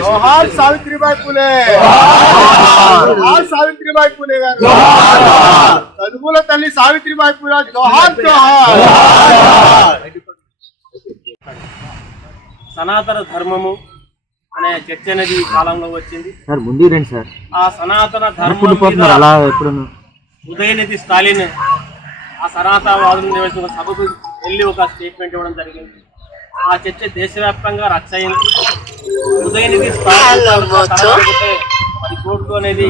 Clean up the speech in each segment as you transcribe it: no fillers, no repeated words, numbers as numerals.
जोहार सावित्रीबाई फुले, जोहार सावित्रीबाई फुले गारू, चదువుల తల్లి సావిత్రిబాయి ఫులే జోహార్ జోహార్. సనాతన ధర్మము అనే చర్చ అనేది ఈ కాలంలో వచ్చింది. ఆ సనాతన ధర్మం ఉదయనిధి స్టాలిన్ ఆ సనాతనవాదులు నిర్వహించిన సభకు వెళ్ళి ఒక స్టేట్మెంట్ ఇవ్వడం జరిగింది. ఆ చర్చ దేశవ్యాప్తంగా రచ్చ అయింది. ఉదయనిధి స్టాలిన్ 10 కోట్లు అనేది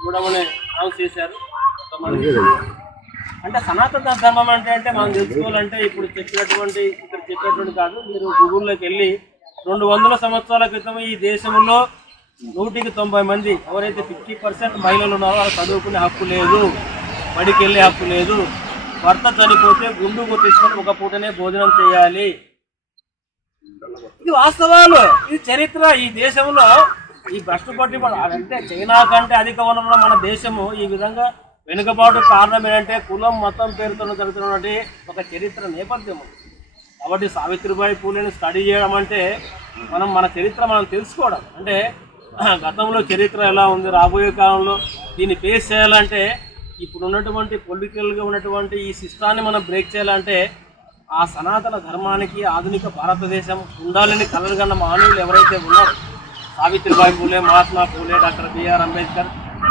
ఇవ్వడమని అనౌన్స్ చేశారు. అంటే సనాతన ధర్మం అంటే మనం తెలుసుకోవాలంటే ఇప్పుడు చెప్పినటువంటి కాదు. మీరు గూగుల్లోకి వెళ్ళి 200 సంవత్సరాల క్రితం ఈ దేశంలో 190 మంది ఎవరైతే 50% మహిళలు ఉన్నారో వాళ్ళు చదువుకునే హక్కు లేదు, బడికి వెళ్ళే హక్కు లేదు, భర్త చనిపోతే గుండు కొట్టించుకొని ఒక పూటనే భోజనం చేయాలి. ఇది వాస్తవాలు, ఇది చరిత్ర. ఈ దేశంలో ఈ భ్రష్టు పట్టి అంటే చైనా కంటే అధిక వనరుల మన దేశము ఈ విధంగా వెనుకబాటు కారణం ఏంటంటే కులం మతం పేరుతో జరుగుతున్నటువంటి ఒక చరిత్ర నేపథ్యం. కాబట్టి సావిత్రిబాయి పూలేని స్టడీ చేయడం అంటే మన చరిత్ర మనం తెలుసుకోవడం. అంటే గతంలో చరిత్ర ఎలా ఉంది, రాబోయే కాలంలో దీన్ని ఫేస్ చేయాలంటే ఇప్పుడు ఉన్నటువంటి పొలిటికల్గా ఉన్నటువంటి ఈ సిస్టాన్ని మనం బ్రేక్ చేయాలంటే ఆ సనాతన ధర్మానికి ఆధునిక భారతదేశం ఉండాలని కలలుగన్న మహనీయులు ఎవరైతే ఉన్నారో సావిత్రిబాయి పూలే, మహాత్మా పూలే, డాక్టర్ బిఆర్ అంబేద్కర్,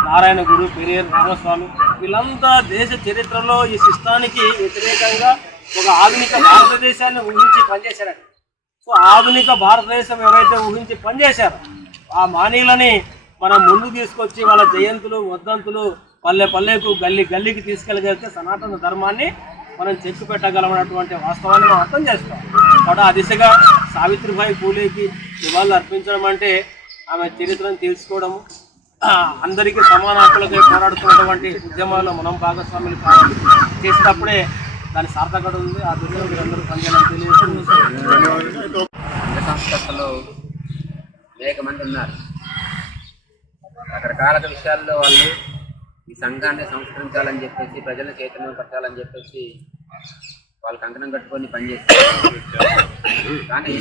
నారాయణ గురు, పెరియర్ రామస్వామి, వీళ్ళంతా దేశ చరిత్రలో ఈ సిస్టానికి వ్యతిరేకంగా ఒక ఆధునిక భారతదేశాన్ని ఊహించి పనిచేశారండి. సో ఆధునిక భారతదేశం ఎవరైతే ఊహించి పనిచేశారో ఆ మహనీయులని మనం ముందు తీసుకొచ్చి వాళ్ళ జయంతులు వర్ధంతులు పల్లె పల్లెకు గల్లీ గల్లీకి తీసుకెళ్ళగలిగితే సనాతన ధర్మాన్ని మనం చెక్కు పెట్టగలమన్నటువంటి వాస్తవాన్ని మనం అర్థం చేసుకోవాలి. కాబట్టి ఆ దిశగా సావిత్రిబాయి పూలేకి నివాళులు అర్పించడం అంటే ఆమె చరిత్రను తెలుసుకోవడము, అందరికీ సమాన హక్కులకై పోరాడుతున్నటువంటి ఉద్యమాల్లో మనం భాగస్వాములు చేసినప్పుడే దాని సార్థకత ఉంది. ఆ దిశలో మీరందరూ పనిచేయాలని తెలియజేస్తుంది. సంస్థలు అనేక మంది ఉన్నారు. రకరకాల విషయాల్లో వాళ్ళు ఈ సంఘాన్ని సంస్కరించాలని చెప్పేసి, ప్రజలను చైతన్యపరచాలని చెప్పేసి వాళ్ళు కంకణం కట్టుకొని పనిచేస్తారు. కానీ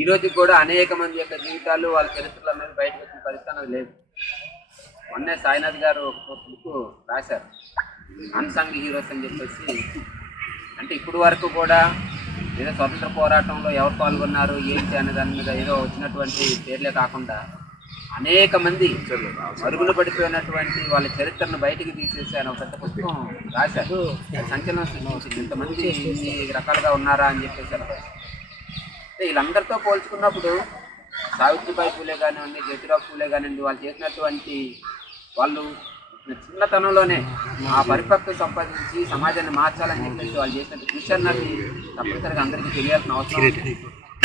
ఈ రోజుకి కూడా అనేక మంది యొక్క జీవితాలు వాళ్ళ చరిత్రలు అనేది బయటకు వచ్చిన పరిస్థితి అనేది లేదు. మొన్నే సాయినాథ్ గారు ఒక బుక్ రాశారు, అన్సంగ్ హీరోస్ అని చెప్పేసి. అంటే ఇప్పుడు వరకు కూడా ఏదో స్వతంత్ర పోరాటంలో ఎవరు పాల్గొన్నారు ఏంటి అనే దాని మీద ఏదో వచ్చినటువంటి పేర్లే కాకుండా అనేక మంది మరుగున పడిపోయినటువంటి వాళ్ళ చరిత్రను బయటికి తీసేసి ఆయన ఒక పెద్ద పుస్తకం రాశారు. సంచలనం సృష్టించింది. ఇంతమంది ఇన్ని రకాలుగా ఉన్నారా అని చెప్పేసి. అంటే వీళ్ళందరితో పోల్చుకున్నప్పుడు సావిత్రిబాయి పూలే కానివ్వండి, జ్యోతిరావు పూలే కానివ్వండి, వాళ్ళు చేసినటువంటి వాళ్ళు చిన్నతనంలోనే ఆ పరిపక్వత సంపాదించి సమాజాన్ని మార్చాలని చెప్పేసి వాళ్ళు చేసినట్టు కృషి అన్నది తప్పనిసరిగా అందరికీ తెలియాల్సిన అవసరం ఉంది.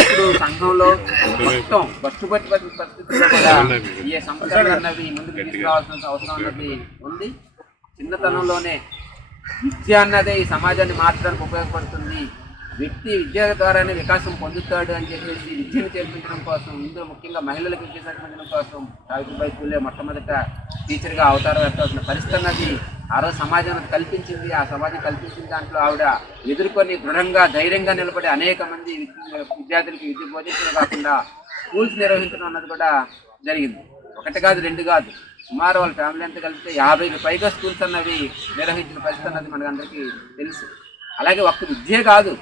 ఇప్పుడు సంఘంలో మొత్తం బస్సుపట్టి పరిస్థితుల్లో కూడా ఈ సంస్కరణ అన్నది ముందుకు తీసుకురావాల్సిన అవసరం అన్నది ఉంది. చిన్నతనంలోనే విద్య అన్నదే ఈ సమాజాన్ని మార్చడానికి ఉపయోగపడుతుంది, వ్యక్తి విద్య ద్వారానే వికాసం పొందుతాడు అని చెప్పేసి విద్యను చేర్పించడం కోసం, ఇందులో ముఖ్యంగా మహిళలకు విద్య చేర్పించడం కోసం సావిత్రిబాయి పూలే మొట్టమొదట టీచర్గా అవతారం ఎత్తాల్సిన పరిస్థితి అన్నది ఆ రోజు సమాజం కల్పించింది. ఆ సమాజం కల్పించిన దాంట్లో ఆవిడ ఎదుర్కొని దృఢంగా ధైర్యంగా నిలబడి అనేక మంది విద్యార్థులకి విద్య బోధించడం కాకుండా స్కూల్స్ నిర్వహించడం అన్నది కూడా జరిగింది. ఒకటి కాదు, రెండు కాదు, సుమారు వాళ్ళ ఫ్యామిలీ అంతా కలిపితే 50కి పైగా స్కూల్స్ అన్నవి నిర్వహించిన పరిస్థితి అన్నది మనకు అందరికీ తెలుసు. అలాగే ఒక్క విద్యే కాదు,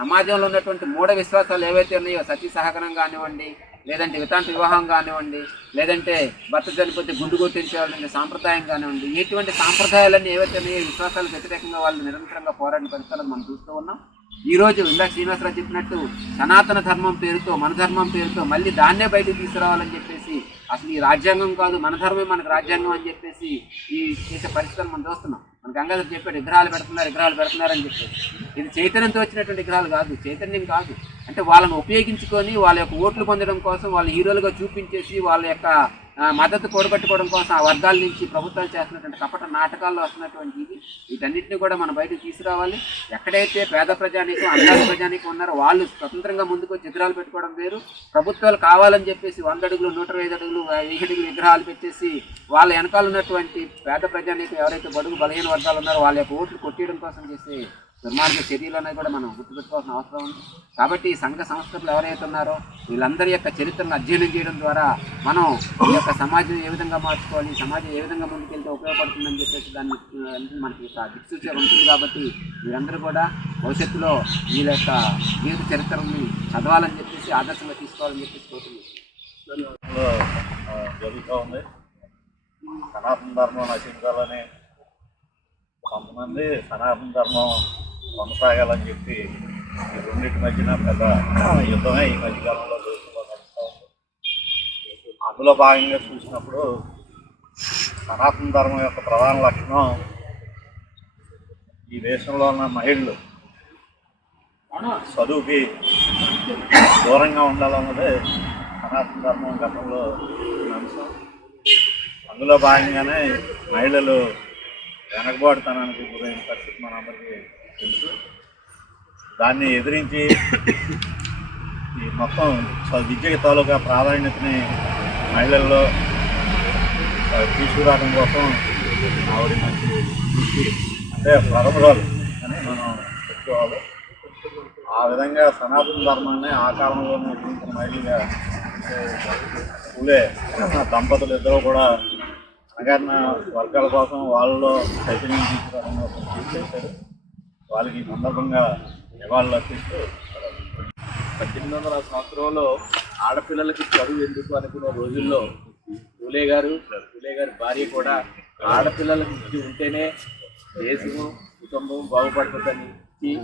సమాజంలో ఉన్నటువంటి మూఢ విశ్వాసాలు ఏవైతే ఉన్నాయో, సతీ సహగమనం కానివ్వండి, లేదంటే వితాంత వివాహం కానివ్వండి, లేదంటే భర్త చనిపోతే గుండు కొట్టించేవాళ్ళంటే సాంప్రదాయం కానివ్వండి, ఇటువంటి సాంప్రదాయాలన్నీ ఏవైతే ఉన్నాయో విశ్వాసాలకు వ్యతిరేకంగా వాళ్ళు నిరంతరంగా పోరాడిన పరిస్థితులను మనం చూస్తూ ఉన్నాం. ఈరోజు ఇందాక శ్రీనివాసరావు చెప్పినట్టు సనాతన ధర్మం పేరుతో, మన ధర్మం పేరుతో మళ్ళీ దాన్నే బయటకు తీసుకురావాలని చెప్పేసి, అసలు ఈ రాజ్యాంగం కాదు మన ధర్మమే మనకు రాజ్యాంగం అని చెప్పేసి ఈ చేసే పరిస్థితులు మనం చూస్తున్నాం. మన గంగాధర్ చెప్పాడు, విగ్రహాలు పెడుతున్నారు అని చెప్పేసి. ఇది చైతన్యంతో వచ్చినటువంటి విగ్రహాలు కాదు, చైతన్యం కాదు. అంటే వాళ్ళని ఉపయోగించుకొని వాళ్ళ యొక్క ఓట్లు పొందడం కోసం, వాళ్ళ హీరోలుగా చూపించేసి వాళ్ళ యొక్క మద్దతు కూడబెట్టుకోవడం కోసం ఆ వర్గాల నుంచి ప్రభుత్వాలు చేస్తున్నటువంటి కపట నాటకాల్లో వస్తున్నటువంటి వీటన్నిటిని కూడా మనం బయటకు తీసుకురావాలి. ఎక్కడైతే పేద ప్రజానీకం, అన్నాల ప్రజానీకం ఉన్నారో వాళ్ళు స్వతంత్రంగా ముందుకు వచ్చి విగ్రహాలు పెట్టుకోవడం వేరు. ప్రభుత్వాలు కావాలని చెప్పేసి 100 అడుగులు 105 అడుగులు 1000 అడుగులు విగ్రహాలు పెట్టేసి వాళ్ళ వెనకాల ఉన్నటువంటి పేద ప్రజానీకం ఎవరైతే బడుగు బలహీన వర్గాలు ఉన్నారో వాళ్ళ యొక్క ఓట్లు కొట్టేయడం కోసం చేసే దుర్మార్గ చర్యలు అనేది కూడా మనం గుర్తుపెట్టుకోవాల్సిన అవసరం ఉంది. కాబట్టి ఈ సంఘ సంస్కృతులు ఎవరైతే ఉన్నారో వీళ్ళందరి యొక్క చరిత్రను అధ్యయనం చేయడం ద్వారా మనం ఈ యొక్క సమాజం ఏ విధంగా మార్చుకోవాలి, సమాజం ఏ విధంగా ముందుకెళ్తే ఉపయోగపడుతుందని చెప్పేసి దాన్ని మనకి దిక్సూచి ఉంటుంది. కాబట్టి మీరందరూ కూడా భవిష్యత్తులో వీళ్ళ యొక్క జీవిత చరిత్రని చదవాలని చెప్పేసి ఆదర్శంగా తీసుకోవాలని చెప్పేసి కోరుతున్నాను. జరుగుతూ ఉంది. సనాతన ధర్మం నశించాలని కొంతమంది సనాతన ధర్మం కొనసాగాలని చెప్పి ఈ రెండింటి మధ్యన పెద్ద యుద్ధమే ఈ మధ్యకాలంలో జరుగుతూ ఉంది. అందులో భాగంగా చూసినప్పుడు సనాతన ధర్మం యొక్క ప్రధాన లక్షణం ఈ దేశంలో ఉన్న మహిళలు చదువుకి దూరంగా ఉండాలన్నదే సనాతన ధర్మం గతంలో అంశం. అందులో భాగంగానే మహిళలు వెనకబాటుతనానికి గురైన పరిస్థితి మనందరికీ తెలుసు. దాన్ని ఎదిరించి ఈ మొత్తం విద్యకి తాలూకా ప్రాధాన్యతని మహిళల్లో తీసుకురావడం కోసం ఆవిడ మంచి దృష్టి అంటే ప్రథమరాలు అని మనం చెప్పుకోవాలి. ఆ విధంగా సనాతన ధర్మాన్ని ఆ కాలంలోనే ఎదిరించిన మహిళగా పూలే దంపతులు ఇద్దరు కూడా అణగారిన వర్గాల కోసం వాళ్ళలో చైతన్యం తీసుకురావడం కోసం చేశారు. వాళ్ళకి ఈ సందర్భంగా నివాళులు అర్పిస్తూ 1800 సంవత్సరంలో ఆడపిల్లలకి చదువు ఎందుకు అనుకున్న రోజుల్లో పూలే గారి భార్య కూడా ఆడపిల్లలకి విద్య ఉంటేనే దేశము కుటుంబం బాగుపడుతుందని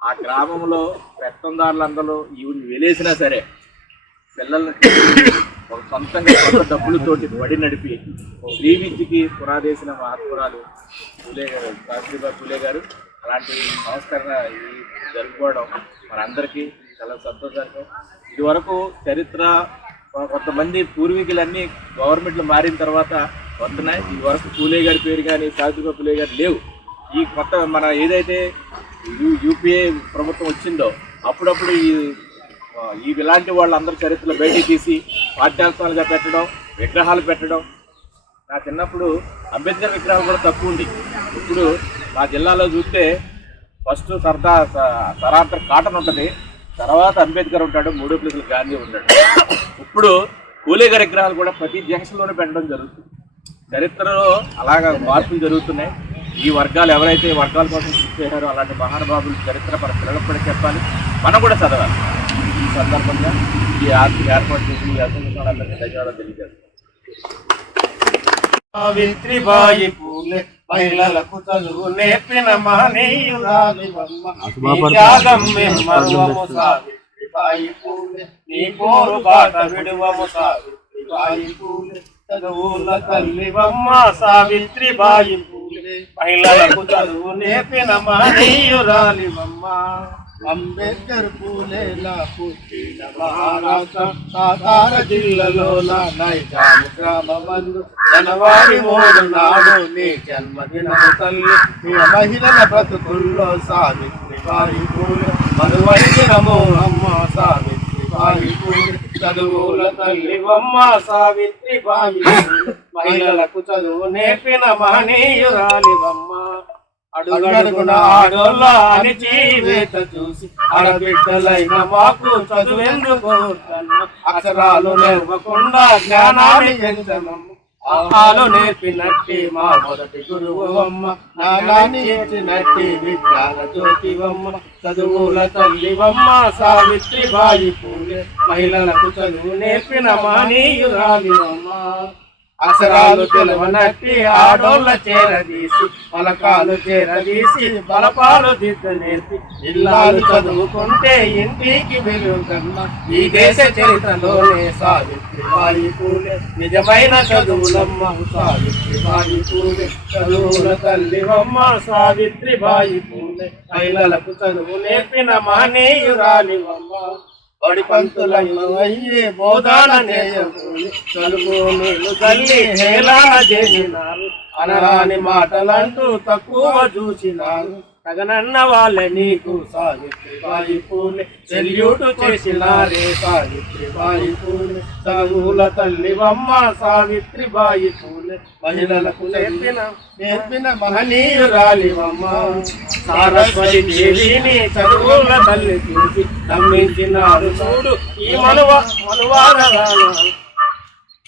ఆ గ్రామంలో పెత్తందారులందరూ ఈవిని వెలేసినా సరే పిల్లల్ని ఒక సొంతంగా కొంత డబ్బులతోటి బడి నడిపి స్త్రీ విద్యకి పునాదేసిన మహాత్మురాలు పూలే గారు, సావిత్రిబాయి పూలే గారు. అలాంటి సంస్కరణ జరుపుకోవడం మనందరికీ చాలా సంతోషకరం. ఇదివరకు చరిత్ర కొంతమంది పూర్వీకులన్నీ గవర్నమెంట్లు మారిన తర్వాత వస్తున్నాయి. ఇదివరకు పూలే గారి పేరు కానీ సావిత్రిబాయి పూలే గారు లేవు. ఈ కొత్త మన ఏదైతే యూపీఏ ప్రభుత్వం వచ్చిందో అప్పుడప్పుడు ఇలాంటి వాళ్ళందరూ చరిత్రలో బయటికి తీసి పాఠ్యాంశాలుగా పెట్టడం, విగ్రహాలు పెట్టడం. నా చిన్నప్పుడు అంబేద్కర్ విగ్రహం కూడా తక్కువ ఉంది. ఇప్పుడు మా జిల్లాలో చూస్తే ఫస్ట్ సరాంతర్ కాటన్ ఉంటుంది, తర్వాత అంబేద్కర్ ఉంటాడు, మూడో ప్లేసులు గాంధీ ఉంటాడు. ఇప్పుడు పూలే గారి విగ్రహాలు కూడా ప్రతి జంక్షన్లోనే పెట్టడం జరుగుతుంది. చరిత్రలో అలాగా మార్పులు జరుగుతున్నాయి. ఈ వర్గాలు ఎవరైతే వర్గాల కోసం కృషి చేశారో అలాంటి మహానుభావులు చరిత్ర మన పిల్లలకు కూడా చెప్పాలి, మనం కూడా చదవాలి. ఈ సందర్భంగా ఈ ఏర్పాటు చేసి ఈ అసెంబ్లీ ధన్యవాదాలు తెలియజేస్తాం. సావిత్రిబాయి పూలే మహిళలకు చదువు నేర్పిన మహనీయురాలివమ్మ. నీ త్యాగం మేము మరువము సావిత్రిబాయి పూలే, నీ పోరు బాట విడువము సావిత్రిబాయి పూలే. చదువుల తల్లివమ్మ సావిత్రిబాయి పూలే, మహిళలకు చదువు నేర్పిన మహనీయురాలివమ్మ. అంబేద్కర్ పూలేలా పుట్టిన మహారాష్ట్ర సాతార జిల్లాలోన నైజాం గ్రామమందు జనవరి 3 నాడు నీ జన్మదినము తల్లి. మహిళల బ్రతుకుల్లో సావిత్రిబాయి పూలే మరువైనము అమ్మ సావిత్రిబాయి పూలే. చదువుల తల్లివమ్మ సావిత్రిబాయి పూలే, మహిళలకు చదువు నేర్పిన మహనీయురాలివమ్మ. అడుగడుగున ఆడోళ్ళ అణిచి వేత చూసి ఆడబిడ్డలైన మాకు చదువెందుకు అక్షరాలు నేర్వకుండా జ్ఞానాన్ని ఎంచమమ్మ. ఆహాలు నేర్పినట్టి మా మొదటి గురువమ్మ, జ్ఞానాన్ని ఇచ్చినట్టి విజ్ఞాన జ్యోతివమ్మ. చదువుల తల్లివమ్మ సావిత్రిబాయి పూలే, మహిళలకు చదువు నేర్పిన మహనీయురాలివమ్మ. అక్షరాలు తెలవనట్టి ఆడోళ్ళ చేరదీసి పలకాలు చేరదీసి బలపాలు దిద్దు నేర్పి ఇల్లాలు చదువుకుంటే ఇంటికి వెలుగన్న ఈ దేశ చరిత్రలోనే సావిత్రిబాయి పూలే నిజమైన చదువులమ్మ సావిత్రిబాయి పూలే. చదువుల తల్లివమ్మ సావిత్రిబాయి పూలే, మహిళలకు చదువు నేర్పిన మహనీయురాలివమ్మ. బడి పంతులను అయ్యే బోధాన నేయకూలి చదువు నీళ్ళు తల్లి హేళన చేసినారు, అనరాని మాటలంటూ తక్కువ చూసినారు. తగనన్న వాళ్ళే నీకు సావిత్రిబాయి పూలే సెల్యూట్ చేసినారే సావిత్రిబాయి పూలే చదువుల తల్లివమ్మ సావిత్రిబాయి పూలే మహిళలకు నేర్పిన మహనీయురాలివమ్మ సరస్వతి దేవిని చదువుల తల్లి చూసి నమ్మించినారు చూడు ఈ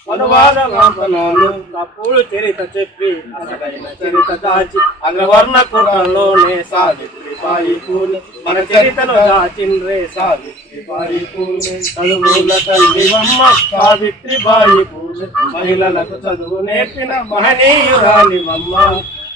మనువాద వాసనాలు తప్పుడు చరిత చెప్పి అసలైన చరిత దాచి అగ్రవర్ణ కుట్రలోనే సావిత్రిబాయి పూలే మన చరితను దాచిండ్రే సావిత్రిబాయి పూలే చదువుల తల్లివమ్మ సావిత్రిబాయి పూలే మహిళలకు చదువు నేర్పిన మహనీయురాలివమ్మ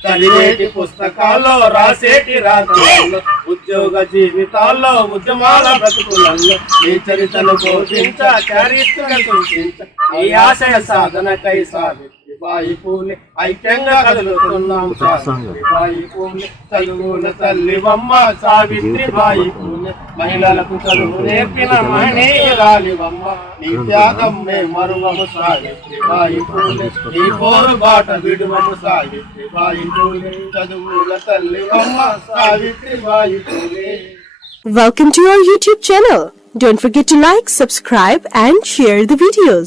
చదివేటి పుస్తకాల్లో రాసేటి రాతల్లో ఉద్యోగ జీవితాల్లో ఉద్యమాల బ్రతుకులలో ఈ చరితను బోధించ చరిత్రను సూచించ ఈ ఆశయ సాధనకై సావిత్రిబాయి పూలే ఐక్యంగా కదులుతున్నాం సావిత్రిబాయి పూలే చదువుల తల్లివమ్మ సావిత్రిబాయి పూలే మహిళలకు చదువు నేర్పిన మహనీయురాలివమ్మ నీ త్యాగం మే మరువము సావిత్రిబాయి పూలే నీ పోరుబాట విడువము సావిత్రిబాయి పూలే చదువుల తల్లివమ్మ Savitribai Phule. Welcome to our YouTube channel. Don't forget to like, subscribe and share the videos.